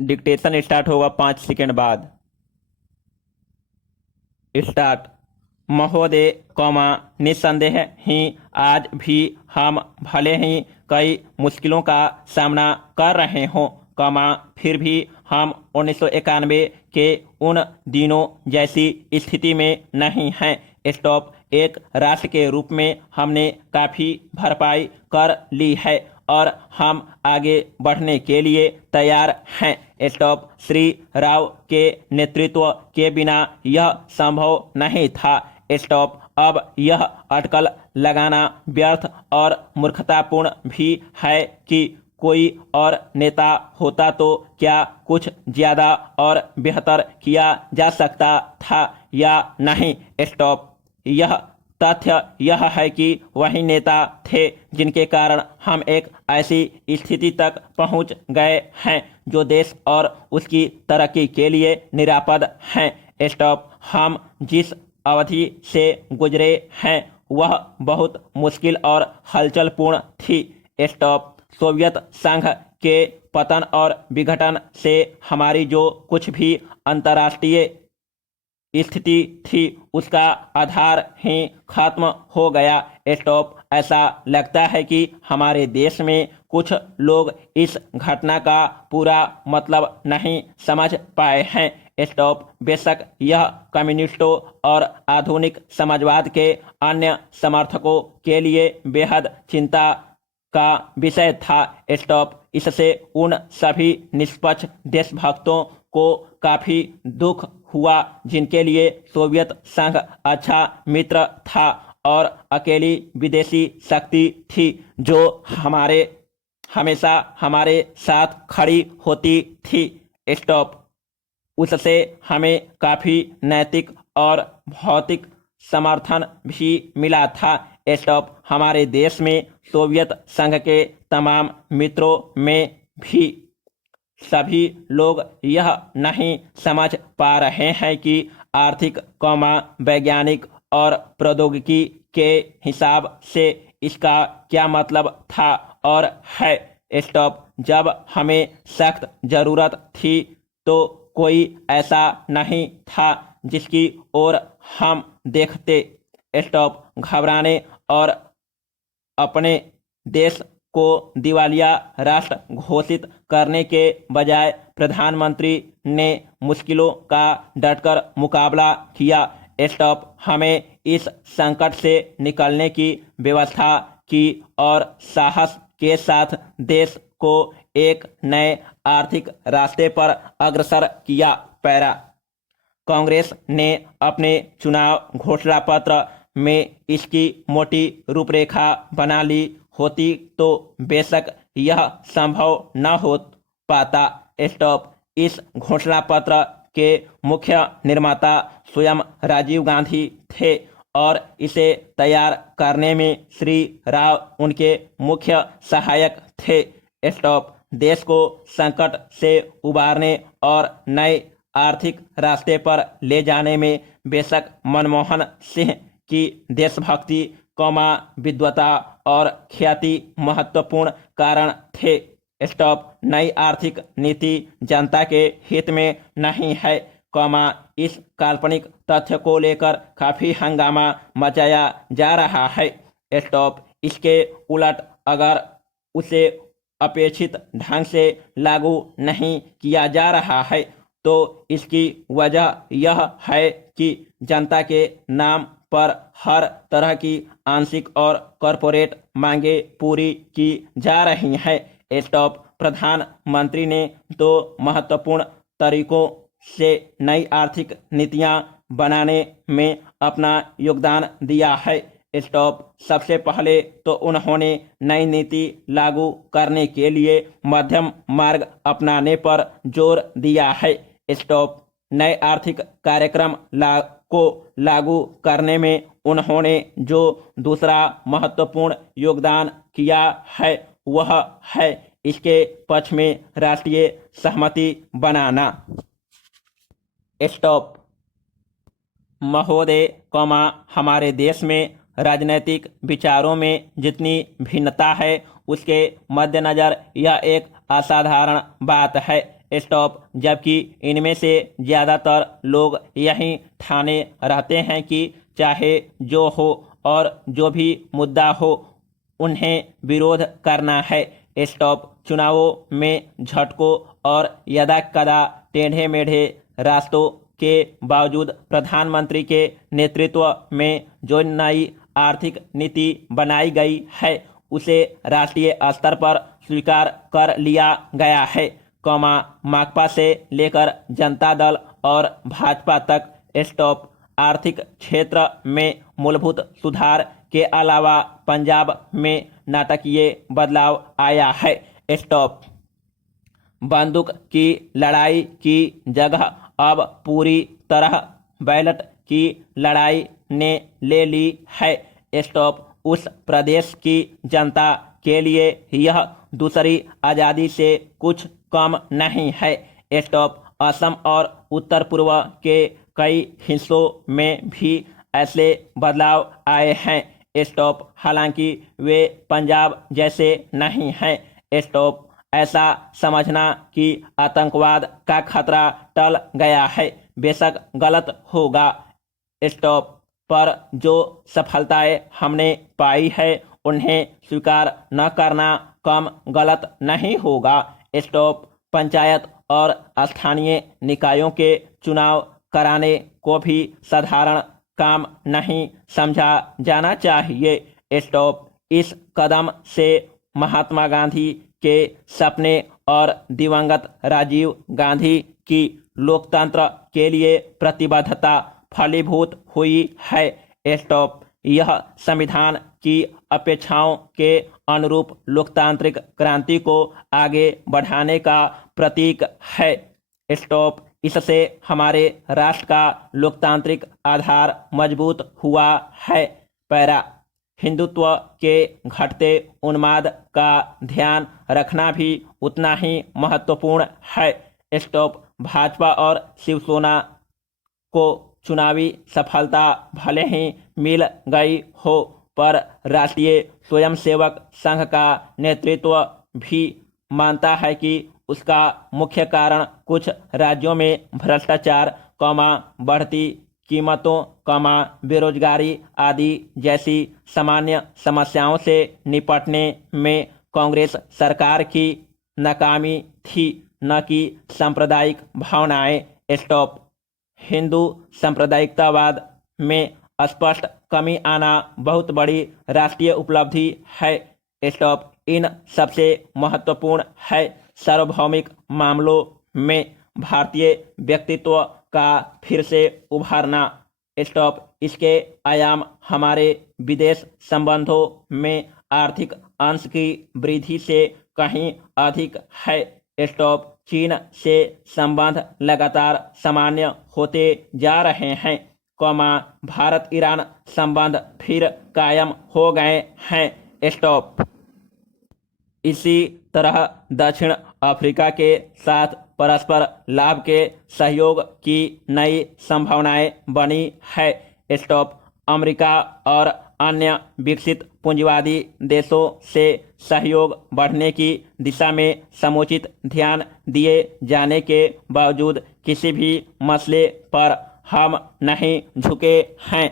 Dictation start होगा 5 second बाद। Start. महोदय, निस्संदेह ही आज भी हम भले ही कई मुश्किलों का सामना कर रहे हों, फिर भी हम 1991 के उन दिनों जैसी स्थिति में नहीं हैं। स्टॉप। एक राष्ट्र के रूप में हमने काफ़ी भरपाई कर ली है और हम आगे बढ़ने के लिए तैयार हैं। स्टॉप। श्री राव के नेतृत्व के बिना यह संभव नहीं था। स्टॉप। अब यह अटकल लगाना व्यर्थ और मूर्खतापूर्ण भी है कि कोई और नेता होता तो क्या कुछ ज़्यादा और बेहतर किया जा सकता था या नहीं। स्टॉप। यह तथ्य यह है कि वही नेता थे जिनके कारण हम एक ऐसी स्थिति तक पहुंच गए हैं जो देश और उसकी तरक्की के लिए निरापद हैं। स्टॉप। हम जिस अवधि से गुजरे हैं वह बहुत मुश्किल और हलचलपूर्ण थी। स्टॉप। सोवियत संघ के पतन और विघटन से हमारी जो कुछ भी अंतर्राष्ट्रीय स्थिति थी उसका आधार ही खत्म हो गया। स्टॉप। ऐसा लगता है कि हमारे देश में कुछ लोग इस घटना का पूरा मतलब नहीं समझ पाए हैं। स्टॉप। बेशक यह कम्युनिस्टों और आधुनिक समाजवाद के अन्य समर्थकों के लिए बेहद चिंता का विषय था। स्टॉप। इससे उन सभी निष्पक्ष देशभक्तों को काफ़ी दुख हुआ जिनके लिए सोवियत संघ अच्छा मित्र था और अकेली विदेशी शक्ति थी जो हमेशा हमारे साथ खड़ी होती थी। स्टॉप। उससे हमें काफ़ी नैतिक और भौतिक समर्थन भी मिला था। स्टॉप। हमारे देश में सोवियत संघ के तमाम मित्रों में भी सभी लोग यह नहीं समझ पा रहे हैं कि आर्थिक, वैज्ञानिक और प्रौद्योगिकी के हिसाब से इसका क्या मतलब था और है। स्टॉप। जब हमें सख्त ज़रूरत थी तो कोई ऐसा नहीं था जिसकी ओर हम देखते। स्टॉप। घबराने और अपने देश को दिवालिया राष्ट्र घोषित करने के बजाय प्रधानमंत्री ने मुश्किलों का डटकर मुकाबला किया। स्टॉप। हमें इस संकट से निकलने की व्यवस्था की और साहस के साथ देश को एक नए आर्थिक रास्ते पर अग्रसर किया। पैरा। कांग्रेस ने अपने चुनाव घोषणा पत्र में इसकी मोटी रूपरेखा बना ली होती तो बेशक यह संभव न हो पाता। स्टॉप। इस घोषणा पत्र के मुख्य निर्माता स्वयं राजीव गांधी थे और इसे तैयार करने में श्री राव उनके मुख्य सहायक थे। स्टॉप। देश को संकट से उबारने और नए आर्थिक रास्ते पर ले जाने में बेशक मनमोहन सिंह की देशभक्ति, विद्वता और ख्याति महत्वपूर्ण कारण थे। स्टॉप। नई आर्थिक नीति जनता के हित में नहीं है, इस काल्पनिक तथ्य को लेकर काफ़ी हंगामा मचाया जा रहा है। स्टॉप। इसके उलट अगर उसे अपेक्षित ढंग से लागू नहीं किया जा रहा है तो इसकी वजह यह है कि जनता के नाम पर हर तरह की आंशिक और कॉरपोरेट मांगे पूरी की जा रही हैं। स्टॉप। प्रधानमंत्री ने दो महत्वपूर्ण तरीकों से नई आर्थिक नीतियां बनाने में अपना योगदान दिया है। स्टॉप। सबसे पहले तो उन्होंने नई नीति लागू करने के लिए मध्यम मार्ग अपनाने पर जोर दिया है। स्टॉप। नए आर्थिक कार्यक्रम को लागू करने में उन्होंने जो दूसरा महत्वपूर्ण योगदान किया है वह है इसके पक्ष में राष्ट्रीय सहमति बनाना। स्टॉप। महोदय, हमारे देश में राजनीतिक विचारों में जितनी भिन्नता है उसके मद्देनज़र यह एक असाधारण बात है। स्टॉप, जबकि इनमें से ज़्यादातर लोग यही ठाने रहते हैं कि चाहे जो हो और जो भी मुद्दा हो उन्हें विरोध करना है। स्टॉप चुनावों में झटकों और यदा कदा टेढ़े मेढ़े रास्तों के बावजूद प्रधानमंत्री के नेतृत्व में जो नई आर्थिक नीति बनाई गई है उसे राष्ट्रीय स्तर पर स्वीकार कर लिया गया है, माकपा से लेकर जनता दल और भाजपा तक। स्टॉप आर्थिक क्षेत्र में मूलभूत सुधार के अलावा पंजाब में नाटकीय बदलाव आया है। स्टॉप बंदूक की लड़ाई की जगह अब पूरी तरह बैलेट की लड़ाई ने ले ली है। स्टॉप उस प्रदेश की जनता के लिए यह दूसरी आज़ादी से कुछ कम नहीं है। स्टॉप असम और उत्तर पूर्व के कई हिस्सों में भी ऐसे बदलाव आए हैं। स्टॉप हालांकि वे पंजाब जैसे नहीं हैं। स्टॉप ऐसा समझना कि आतंकवाद का खतरा टल गया है बेशक गलत होगा। स्टॉप पर जो सफलताएं हमने पाई है उन्हें स्वीकार न करना कम गलत नहीं होगा। स्टॉप पंचायत और स्थानीय निकायों के चुनाव कराने को भी साधारण काम नहीं समझा जाना चाहिए। स्टॉप इस कदम से महात्मा गांधी के सपने और दिवंगत राजीव गांधी की लोकतंत्र के लिए प्रतिबद्धता फलीभूत हुई है। स्टॉप यह संविधान की अपेक्षाओं के अनुरूप लोकतांत्रिक क्रांति को आगे बढ़ाने का प्रतीक है। स्टॉप इससे हमारे राष्ट्र का लोकतांत्रिक आधार मजबूत हुआ है। पैरा हिंदुत्व के घटते उन्माद का ध्यान रखना भी उतना ही महत्वपूर्ण है। स्टॉप भाजपा और शिवसेना को चुनावी सफलता भले ही मिल गई हो पर राष्ट्रीय स्वयंसेवक संघ का नेतृत्व भी मानता है कि उसका मुख्य कारण कुछ राज्यों में भ्रष्टाचार, बढ़ती कीमतों, बेरोजगारी आदि जैसी सामान्य समस्याओं से निपटने में कांग्रेस सरकार की नाकामी थी, न कि सांप्रदायिक भावनाएं। स्टॉप हिंदू सांप्रदायिकतावाद में स्पष्ट कमी आना बहुत बड़ी राष्ट्रीय उपलब्धि है। स्टॉप इन सबसे महत्वपूर्ण है। सार्वभौमिक मामलों में भारतीय व्यक्तित्व का फिर से उभरना। स्टॉप इसके आयाम हमारे विदेश संबंधों में आर्थिक अंश की वृद्धि से कहीं अधिक है। स्टॉप चीन से संबंध लगातार सामान्य होते जा रहे हैं, भारत ईरान संबंध फिर कायम हो गए हैं। स्टॉप इसी तरह दक्षिण अफ्रीका के साथ परस्पर लाभ के सहयोग की नई संभावनाएं बनी है। स्टॉप अमेरिका और अन्य विकसित पूंजीवादी देशों से सहयोग बढ़ने की दिशा में समुचित ध्यान दिए जाने के बावजूद किसी भी मसले पर हम नहीं झुके हैं,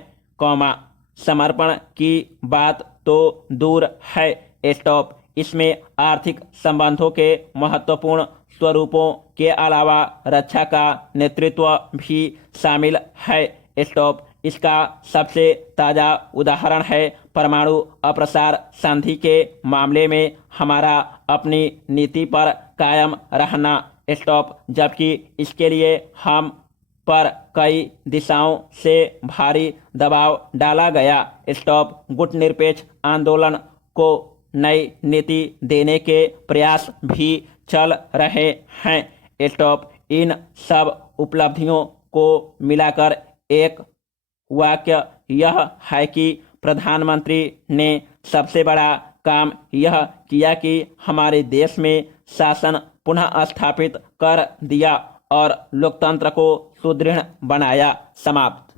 समर्पण की बात तो दूर है। स्टॉप इसमें आर्थिक संबंधों के महत्वपूर्ण स्वरूपों के अलावा रक्षा का नेतृत्व भी शामिल है। स्टॉप इसका सबसे ताज़ा उदाहरण है परमाणु अप्रसार संधि के मामले में हमारा अपनी नीति पर कायम रहना। स्टॉप जबकि इसके लिए हम पर कई दिशाओं से भारी दबाव डाला गया। स्टॉप गुटनिरपेक्ष आंदोलन को नई नीति देने के प्रयास भी चल रहे हैं। स्टॉप इन सब उपलब्धियों को मिलाकर एक वाक्य यह है कि प्रधानमंत्री ने सबसे बड़ा काम यह किया कि हमारे देश में शासन पुनः स्थापित कर दिया और लोकतंत्र को सुदृढ़ बनाया। समाप्त।